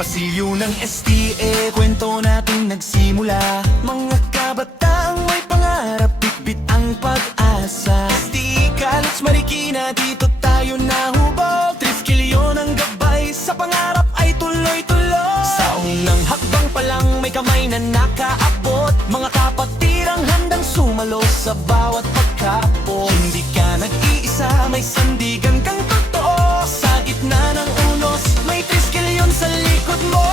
pasilyo ng STA, kwento natin nagsimula. Mga kabataang may pangarap, bitbit ang pag-asa. STA College Marikina, dito tayo nahubog. Triskilyon ang gabay, sa pangarap ay tuloy-tuloy. Sa unang hakbang pa lang may kamay na nakaabot. Mga kapatirang handang sumalo sa bawat pagkapos. Hindi ka nag-iisa, may sandigan kang totoo. Sa gitna ng unos, may triskilyon sa likod mo.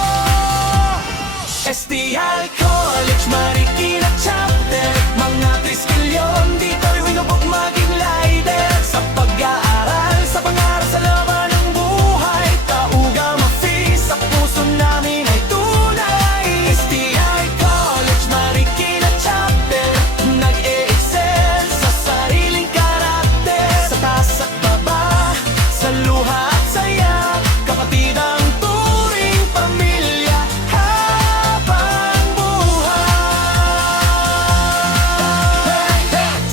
STI College Marikina Chapter, mga triskilyon dito'y winubog maging lighter. Sa pag-aaral, sa pangarap, sa laban ng buhay, tauga ma-fee, sa puso namin ay tunay. STI College Marikina Chapter, nag-e-excel sa sariling karakter. Sa taas at baba, sa luha at saya, kapatid ang turing pamilya habang buhay.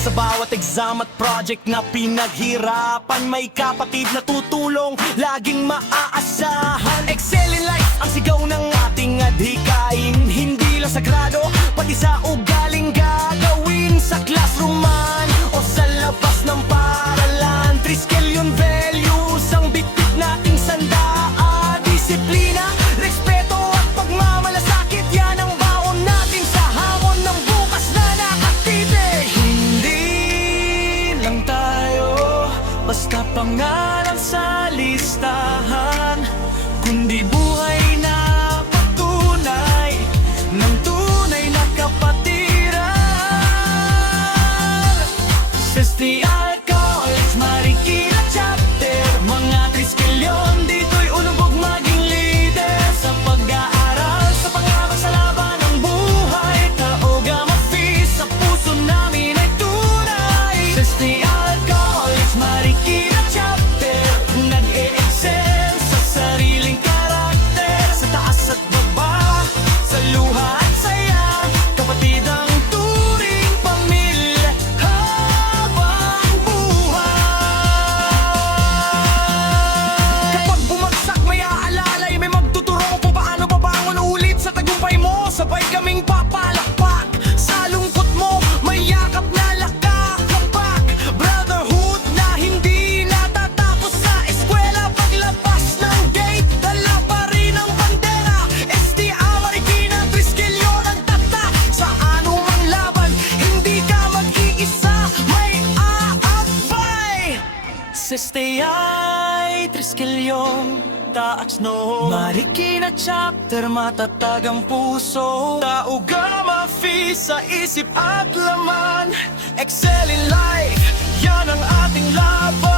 Sa bawat exam at project na pinaghirapan, may kapatid na tutulong, laging maaasahan. Excel in life ang sigaw ng ating adhikain. Hindi lang sa grado, pati sa ugaling gagawin. Sa classroom man o sa labas ng paaralan, triskilyon values ang bitbit nating sandaan. Disiplina, respeto at pagmamalasakit, yan ang baon natin sa hamon ng bukas na nakatitig. Hindi lang tayo basta pangalan sa listahan, kundi buhay na patunay ng tunay na kapatiran. Sa STI College Marikina Chapter, mga triskilyon dito'y unubog maging leader. Sa pag-aaral, sa pangarap, sa laban ng buhay, tauga ma-fee, sa puso namin ay tunay. Sa STI College Marikina Chapter, nag-e-excel sa sariling karakter. Sa taas at baba, sa luha at saya, kapatid ang turing pamilya habang buhay. Kapag bumagsak may aalalay, may magtuturo kung paano babangon ulit. Sa tagumpay mo, sabay kaming papalakpak. Sa lungkot mo, may yakap na lakakapak. Brotherhood na hindi natatapos sa eskwela. Paglabas ng gate, dala pa rin ang bandera. STA Marikina, triskilyon ang tatak. Sa anumang laban, hindi ka mag-iisa, may aakbay. Sa STI, triskilyon, taaks no. Marikina Chapter, matatag ang puso. Tauga ma-fee sa isip at laman. Excel in life, yan ang ating laban.